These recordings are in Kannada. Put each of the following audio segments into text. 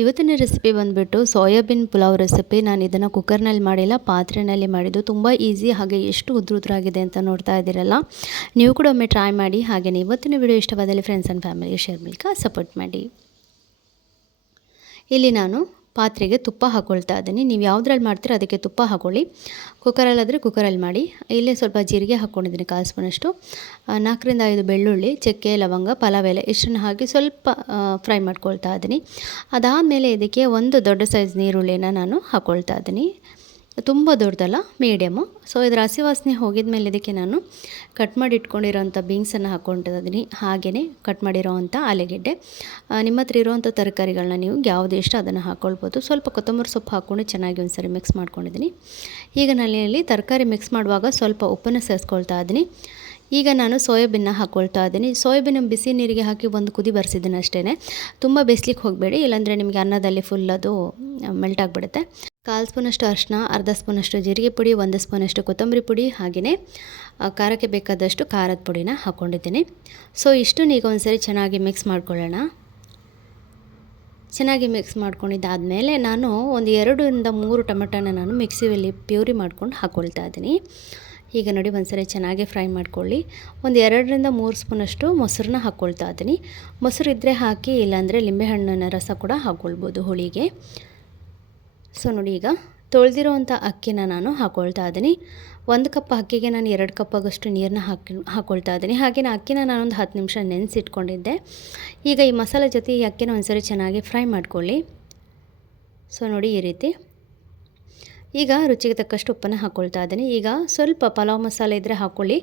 ಇವತ್ತಿನ ರೆಸಿಪಿ ಬಂದುಬಿಟ್ಟು ಸೋಯಾಬೀನ್ ಪುಲಾವ್ ರೆಸಿಪಿ ನಾನು ಇದನ್ನು ಕುಕ್ಕರ್ನಲ್ಲಿ ಮಾಡಿಲ್ಲ ಪಾತ್ರೆಯಲ್ಲಿ ಮಾಡಿದ್ದು. ತುಂಬ ಈಸಿ ಹಾಗೆ ಎಷ್ಟು ಉದ್ರುದ್ರಾಗಿದೆ ಅಂತ ನೋಡ್ತಾ ಇದ್ದೀರಲ್ಲ? ನೀವು ಕೂಡ ಒಮ್ಮೆ ಟ್ರೈ ಮಾಡಿ ಹಾಗೆಯೇ ಇವತ್ತಿನ ವಿಡಿಯೋ ಇಷ್ಟವಾದಲ್ಲಿ ಫ್ರೆಂಡ್ಸ್ ಆ್ಯಂಡ್ ಫ್ಯಾಮಿಲಿಗೆ ಶೇರ್ ಮೂಲಕ ಸಪೋರ್ಟ್ ಮಾಡಿ. ಇಲ್ಲಿ ನಾನು ಪಾತ್ರೆಗೆ ತುಪ್ಪ ಹಾಕ್ಕೊಳ್ತಾ ಇದ್ದೀನಿ. ನೀವು ಯಾವುದ್ರಲ್ಲಿ ಮಾಡ್ತೀರೋ ಅದಕ್ಕೆ ತುಪ್ಪ ಹಾಕ್ಕೊಳ್ಳಿ ಕುಕ್ಕರಲ್ಲಾದರೆ ಕುಕ್ಕರಲ್ಲಿ ಮಾಡಿ. ಇಲ್ಲೇ ಸ್ವಲ್ಪ ಜೀರಿಗೆ ಹಾಕ್ಕೊಂಡಿದ್ದೀನಿ ಕಾಲು ಸ್ಪೂನಷ್ಟು. ನಾಲ್ಕರಿಂದ ಐದು ಬೆಳ್ಳುಳ್ಳಿ, ಚಕ್ಕೆ, ಲವಂಗ, ಪಲಾವ್ ಎಲೆ ಇಷ್ಟನ್ನು ಹಾಕಿ ಸ್ವಲ್ಪ ಫ್ರೈ ಮಾಡ್ಕೊಳ್ತಾ ಇದ್ದೀನಿ. ಅದಾದಮೇಲೆ ಇದಕ್ಕೆ ಒಂದು ದೊಡ್ಡ ಸೈಜ್ ನೀರುಳ್ಳಿನ ನಾನು ಹಾಕ್ಕೊಳ್ತಾ ಇದ್ದೀನಿ. ತುಂಬ ದೊಡ್ಡದಲ್ಲ ಮೀಡಿಯಮು ಸೊ ಇದರ ಹಸಿ ವಾಸನೆ ಹೋಗಿದ ಮೇಲೆ ಇದಕ್ಕೆ ನಾನು ಕಟ್ ಮಾಡಿ ಇಟ್ಕೊಂಡಿರೋಂಥ ಬೀನ್ಸನ್ನು ಹಾಕ್ಕೊಂಡಿದ್ದೀನಿ ಹಾಗೆಯೇ ಕಟ್ ಮಾಡಿರೋವಂಥ ಆಲೂಗೆಡ್ಡೆ. ನಿಮ್ಮ ಹತ್ರ ಇರೋವಂಥ ತರಕಾರಿಗಳನ್ನ ನೀವು ಯಾವುದು ಇಷ್ಟ ಅದನ್ನು ಹಾಕ್ಕೊಳ್ಬೋದು ಸ್ವಲ್ಪ ಕೊತ್ತಂಬರಿ ಸೊಪ್ಪು ಹಾಕ್ಕೊಂಡು ಚೆನ್ನಾಗಿ ಒಂದ್ಸರಿ ಮಿಕ್ಸ್ ಮಾಡ್ಕೊಂಡಿದ್ದೀನಿ. ಈಗ ನಲ್ಲಿಯಲ್ಲಿ ತರಕಾರಿ ಮಿಕ್ಸ್ ಮಾಡುವಾಗ ಸ್ವಲ್ಪ ಉಪ್ಪನ್ನು ಸೇರಿಸ್ಕೊಳ್ತಾ ಇದ್ದೀನಿ. ಈಗ ನಾನು ಸೋಯಾಬೀನ್ನ ಹಾಕ್ಕೊಳ್ತಾ ಇದ್ದೀನಿ. ಸೋಯಾಬೀನ್ ಬಿಸಿ ನೀರಿಗೆ ಹಾಕಿ ಒಂದು ಕುದಿ ಬರ್ಸಿದ್ದೀನಿ ಅಷ್ಟೇ ತುಂಬ ಬೇಯಿಸ್ಲಿಕ್ಕೆ ಹೋಗಬೇಡಿ. ಇಲ್ಲಾಂದರೆ ನಿಮಗೆ ಅನ್ನದಲ್ಲಿ ಫುಲ್ ಅದು ಮೆಲ್ಟ್ ಆಗಿಬಿಡುತ್ತೆ. ಕಾಲು ಸ್ಪೂನಷ್ಟು ಅರಿಶಿನ ಅರ್ಧ ಸ್ಪೂನಷ್ಟು ಜೀರಿಗೆ ಪುಡಿ, ಒಂದು ಸ್ಪೂನಷ್ಟು ಕೊತ್ತಂಬರಿ ಪುಡಿ ಹಾಗೆಯೇ ಖಾರಕ್ಕೆ ಬೇಕಾದಷ್ಟು ಖಾರದ ಪುಡಿನ ಹಾಕ್ಕೊಂಡಿದ್ದೀನಿ ಸೊ ಇಷ್ಟು ಈಗ ಒಂದ್ಸರಿ ಚೆನ್ನಾಗಿ ಮಿಕ್ಸ್ ಮಾಡ್ಕೊಳ್ಳೋಣ. ಚೆನ್ನಾಗಿ ಮಿಕ್ಸ್ ಮಾಡ್ಕೊಂಡಿದ್ದಾದಮೇಲೆ ನಾನು ಒಂದು ಎರಡರಿಂದ ಮೂರು ಟೊಮೆಟೊನ ನಾನು ಮಿಕ್ಸಿಯಲ್ಲಿ ಪ್ಯೂರಿ ಮಾಡ್ಕೊಂಡು ಹಾಕ್ಕೊಳ್ತಾ ಇದ್ದೀನಿ. ಈಗ ನೋಡಿ ಒಂದ್ಸರಿ ಚೆನ್ನಾಗಿ ಫ್ರೈ ಮಾಡ್ಕೊಳ್ಳಿ. ಒಂದು ಎರಡರಿಂದ ಮೂರು ಸ್ಪೂನಷ್ಟು ಮೊಸರನ್ನ ಹಾಕ್ಕೊಳ್ತಾ ಇದ್ದೀನಿ. ಮೊಸರು ಇದ್ದರೆ ಹಾಕಿ, ಇಲ್ಲಾಂದರೆ ಲಿಂಬೆಹಣ್ಣಿನ ರಸ ಕೂಡ ಹಾಕ್ಕೊಳ್ಬೋದು ಹುಳಿಗೆ. ಸೊ ನೋಡಿ ಈಗ ತೊಳೆದಿರೋವಂಥ ಅಕ್ಕಿನ ನಾನು ಹಾಕ್ಕೊಳ್ತಾ ಇದ್ದೀನಿ. ಒಂದು ಕಪ್ ಅಕ್ಕಿಗೆ ನಾನು ಎರಡು ಕಪ್ ಆಗೋಷ್ಟು ನೀರನ್ನ ಹಾಕಿ ಹಾಕ್ಕೊಳ್ತಾ ಇದ್ದೀನಿ. ಹಾಗೆಯೇ ಅಕ್ಕಿನ ನಾನೊಂದು ಹತ್ತು ನಿಮಿಷ ನೆನೆಸಿಟ್ಕೊಂಡಿದ್ದೆ. ಈಗ ಈ ಮಸಾಲೆ ಜೊತೆ ಈ ಅಕ್ಕಿನ ಒಂದ್ಸರಿ ಚೆನ್ನಾಗಿ ಫ್ರೈ ಮಾಡ್ಕೊಳ್ಳಿ. ಸೊ ನೋಡಿ ಈ ರೀತಿ. ಈಗ ರುಚಿಗೆ ತಕ್ಕಷ್ಟು ಉಪ್ಪನ್ನು ಹಾಕ್ಕೊಳ್ತಾ ಇದ್ದೀನಿ. ಈಗ ಸ್ವಲ್ಪ ಪಲಾವ್ ಮಸಾಲೆ ಇದ್ದರೆ ಹಾಕ್ಕೊಳ್ಳಿ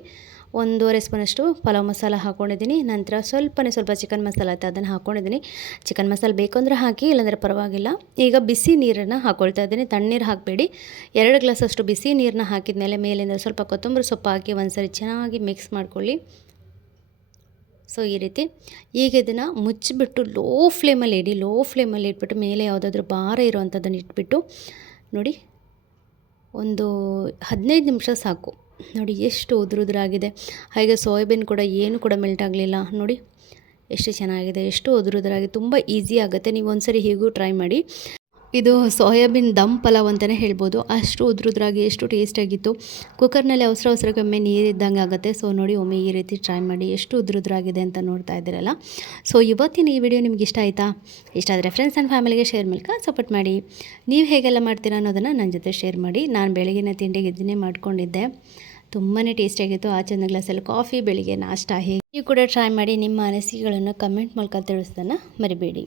ಒಂದೂವರೆ ಸ್ಪೂನಷ್ಟು ಪಲಾವ್ ಮಸಾಲ ಹಾಕ್ಕೊಂಡಿದ್ದೀನಿ ನಂತರ ಸ್ವಲ್ಪನೇ ಸ್ವಲ್ಪ ಚಿಕನ್ ಮಸಾಲ ಇತ್ತು ಅದನ್ನು ಹಾಕ್ಕೊಂಡಿದ್ದೀನಿ ಚಿಕನ್ ಮಸಾಲೆ ಬೇಕು ಅಂದರೆ ಹಾಕಿ, ಇಲ್ಲಾಂದರೆ ಪರವಾಗಿಲ್ಲ. ಈಗ ಬಿಸಿ ನೀರನ್ನು ಹಾಕ್ಕೊಳ್ತಾ ಇದ್ದೀನಿ. ತಣ್ಣೀರು ಹಾಕಬೇಡಿ. ಎರಡು ಗ್ಲಾಸಷ್ಟು ಬಿಸಿ ನೀರನ್ನ ಹಾಕಿದ ಮೇಲೆ ಮೇಲಿಂದ ಸ್ವಲ್ಪ ಕೊತ್ತಂಬರಿ ಸೊಪ್ಪು ಹಾಕಿ ಒಂದ್ಸರಿ ಚೆನ್ನಾಗಿ ಮಿಕ್ಸ್ ಮಾಡ್ಕೊಳ್ಳಿ. ಸೊ ಈ ರೀತಿ. ಈಗ ಇದನ್ನು ಮುಚ್ಚಿಬಿಟ್ಟು ಲೋ ಫ್ಲೇಮಲ್ಲಿ ಇಡಿ. ಲೋ ಫ್ಲೇಮಲ್ಲಿ ಇಟ್ಬಿಟ್ಟು ಮೇಲೆ ಯಾವುದಾದ್ರೂ ಭಾರ ಇರೋವಂಥದ್ದನ್ನು ಇಟ್ಬಿಟ್ಟು ನೋಡಿ, ಒಂದು ಹದಿನೈದು ನಿಮಿಷ ಸಾಕು. ನೋಡಿ ಎಷ್ಟು ಉದುರುದ್ರಾಗಿದೆ. ಹಾಗೆ ಸೋಯಾಬೀನ್ ಕೂಡ ಏನು ಕೂಡ ಮೆಲ್ಟ್ ಆಗಲಿಲ್ಲ. ನೋಡಿ ಎಷ್ಟು ಚೆನ್ನಾಗಿದೆ, ಎಷ್ಟು ಉದುರುದ್ರಾಗಿ ತುಂಬ ಈಸಿ ಆಗುತ್ತೆ. ನೀವು ಒಂದ್ಸರಿ ಹೀಗೂ ಟ್ರೈ ಮಾಡಿ. ಇದು ಸೋಯಾಬೀನ್ ದಮ್ ಪಲಾವ್ ಅಂತಲೇ ಹೇಳ್ಬೋದು. ಅಷ್ಟು ಉದ್ರುದ್ರಾಗಿ, ಎಷ್ಟು ಟೇಸ್ಟಾಗಿತ್ತು ಕುಕ್ಕರ್ನಲ್ಲಿ ಅವಸರ ಅವಸರಕ್ಕೆ ನೀರು ನೀರಿದ್ದಂಗೆ ಆಗುತ್ತೆ. ಸೊ ನೋಡಿ ಒಮ್ಮೆ ಈ ರೀತಿ ಟ್ರೈ ಮಾಡಿ. ಎಷ್ಟು ಉದ್ರುದ್ರಾಗಿದೆ ಅಂತ ನೋಡ್ತಾ ಇದ್ದೀರಲ್ಲ. ಸೊ ಇವತ್ತಿನ ಈ ವಿಡಿಯೋ ನಿಮ್ಗೆ ಇಷ್ಟ ಆಯಿತಾ? ಇಷ್ಟ ಆದರೆ ಫ್ರೆಂಡ್ಸ್ ಆ್ಯಂಡ್ ಫ್ಯಾಮಿಲಿಗೆ ಶೇರ್ ಮೂಲಕ ಸಪೋರ್ಟ್ ಮಾಡಿ. ನೀವು ಹೇಗೆಲ್ಲ ಮಾಡ್ತೀರಾ ಅನ್ನೋದನ್ನು ನನ್ನ ಜೊತೆ ಶೇರ್ ಮಾಡಿ. ನಾನು ಬೆಳಗಿನ ತಿಂಡಿಗೆ ಇದನ್ನೇ ಮಾಡ್ಕೊಂಡಿದ್ದೆ. ತುಂಬಾ ಟೇಸ್ಟಿಯಾಗಿತ್ತು ಆ ಚಂದ ಗ್ಲಾಸಲ್ಲಿ ಕಾಫಿ ಬೆಳಿಗ್ಗೆ ನಾಷ್ಟ, ಹೇಗೆ ನೀವು ಕೂಡ ಟ್ರೈ ಮಾಡಿ ನಿಮ್ಮ ಅನಿಸಿಕೆಗಳನ್ನು ಕಮೆಂಟ್ ಮೂಲಕ ತಿಳಿಸೋದನ್ನು ಮರಿಬೇಡಿ.